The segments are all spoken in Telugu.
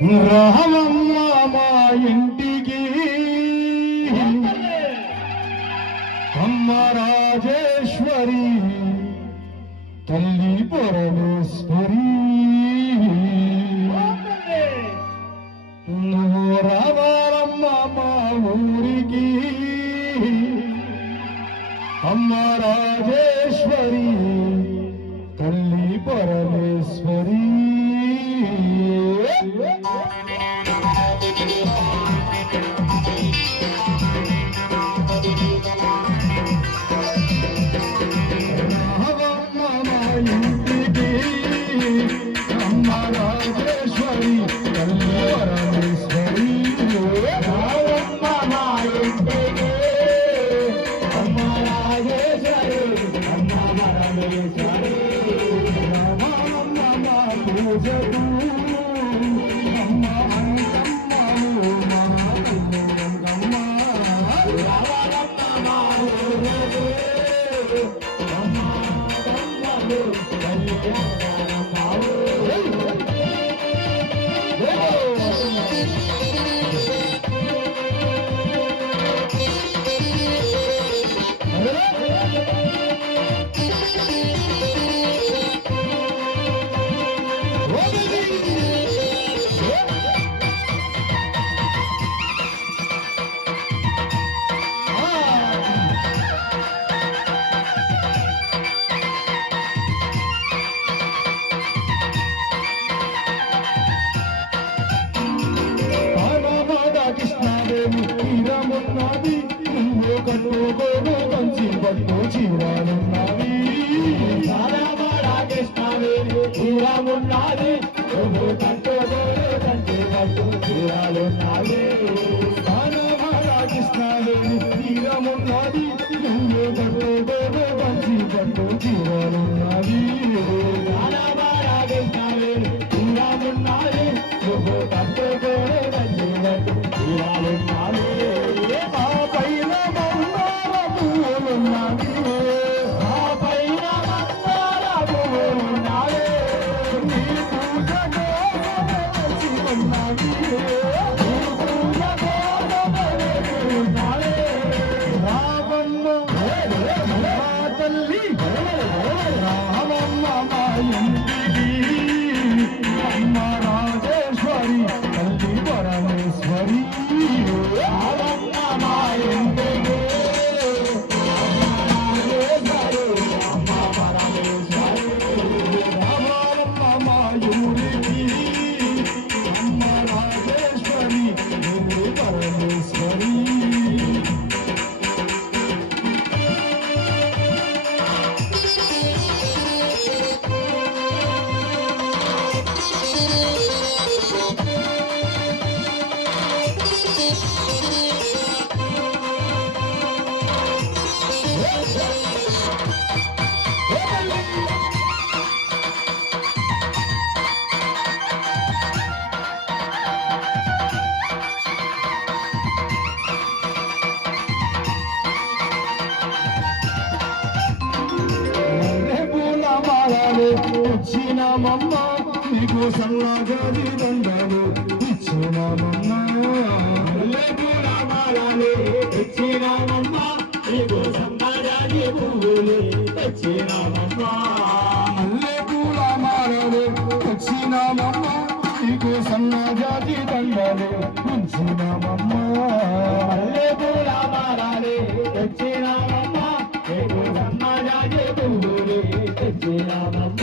రామమ్మ మా ఇంటికి అమ్మ రాజేశ్వరి తల్లి పరమేశ్వరి నువ్వు రావాలమ్మ మా ఊరికి అమ్మ రాజేశ్వరి తల్లి పరమేశ్వరి తీరమున్నది నువ్వు కట్టుకోను కంచి పట్టు చీరాలున్నవి తీరమున్నది నువ్వు కట్టుకోను కంచి పట్టు చీరాలున్నవి కృష్ణాదేవి తీరమున్నది నువ్వు కట్టుకోను కంచి పట్టు చీరాలున్నవి తీరమున్నది నువ్వు కట్టుకోను కంచి పట్టు చీరాలున్నవి ఇచ్చినామమ్మ నీకు సన్నాజాది దండాలు ఇచ్చినామమ్మ ఇచ్చినామమ్మ నీకు సన్నాజాది పువ్వులు తెచ్చినామమ్మ మల్లె పూల మాలలు తెచ్చినామమ్మ నీకు సన్నాజాది దండాలు ఇచ్చినామమ్మ మల్లె పూల మాలలు తెచ్చినామమ్మ నీకు సన్నాజాది పువ్వులు తెచ్చినామమ్మ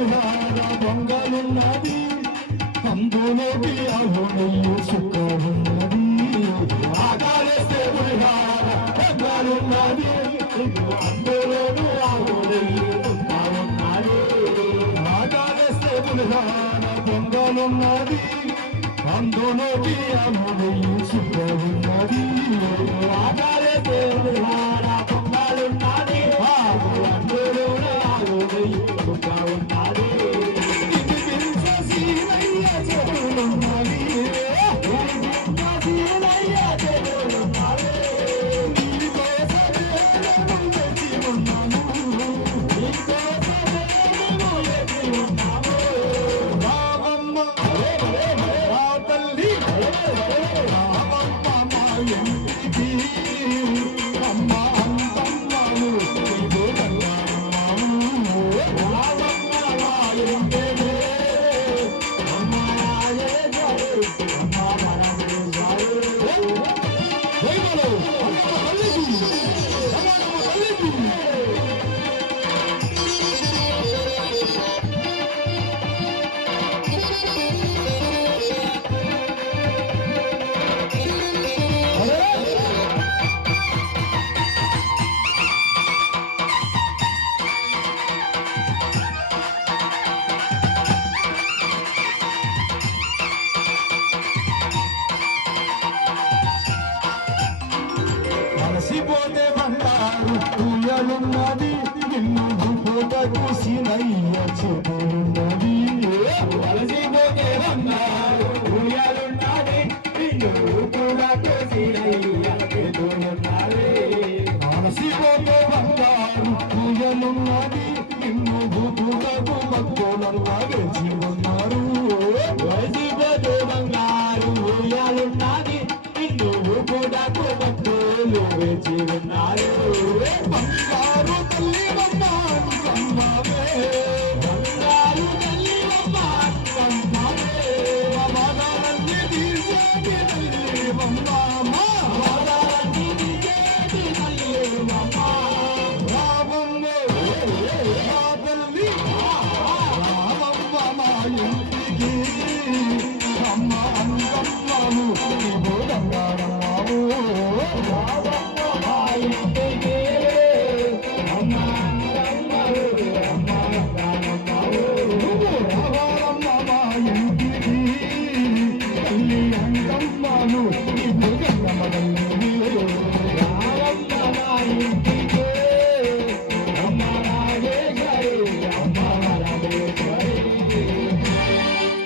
పులిహార పొంగలున్నది అందులోకి అలునయ్యు సుఖ ఉన్నది ఆకాలేస్తే పులిహార పొంగలున్నది అందులోను అలునయ్యు సుఖ ఉన్నది ఆకాలేస్తే పులిహార పొంగలున్నది అందులోకి అలునయ్యు సుఖ ఉన్నది ఆకాలేస్తే పులిహార పొంగలున్నది అందులోను అలునయ్యు సుఖ ఉన్నది అలసిపోతే బంగారు పూయలున్నది నిన్ను పూటకు సినయ్య చెబుతున్నది అలసిపోతే బంగారు పూయలున్నది నిన్ను పూటకు సినయ్య చెబుతున్నది అలసిపోతే బంగారు పూయలున్నది నిన్ను పూటకు మక్కులంగా వేచి ఉన్నారు అలసిపోతే బంగారు పూయలున్నది నిన్ను పూటకు వేచి ఉన్నారు బంగారు తల్లివమ్మ కమ్మవే బంగారు తల్లివమ్మ కమ్మవే బాబాలన్నీ తీసేటి తల్లివమ్మ బాబాలన్నీ తీసేటి తల్లివమ్మ రామమ్మ నా తల్లి రామమ్మ మా ఇంటికి అమ్మ అంకమ్మను నీవు బంగారమ్మావు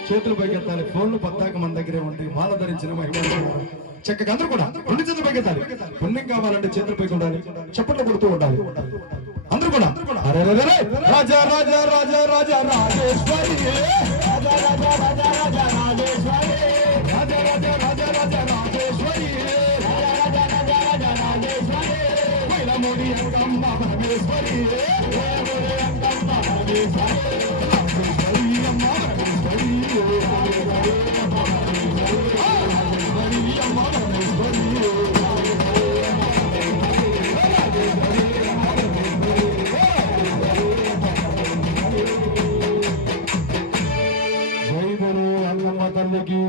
చేతులు పైకెత్తాలి ఫోన్లు పద్దాక మన దగ్గరే ఉంటాయి మాల ధరించిన మహిళ చక్కగా అందరూ కూడా రెండు చేతులు పైకెత్తాలి పుణ్యం కావాలంటే చేతులు పైకి ఉండాలి చప్పట్లు కొడుతూ ఉండాలి అందరూ కూడా రాజా రాజా రాజా రాజా రాజేశ్వరి రాజా రాజా రాజా రాజా రాజేశ్వరి రాజా రాజా రాజా రాజా రాజేశ్వరి రాజా రాజా రాజా రాజా రాజేశ్వరి వైలమూడి అంకమ్మ పరమేశ్వరి వైలమూడి అంకమ్మ పరమేశ్వరి రాజేశ్వరి అమ్మ పరమేశ్వరి రాజేశ్వరి అమ్మ పరమేశ్వరి జై గురు అన్నమ్మ తల్లికి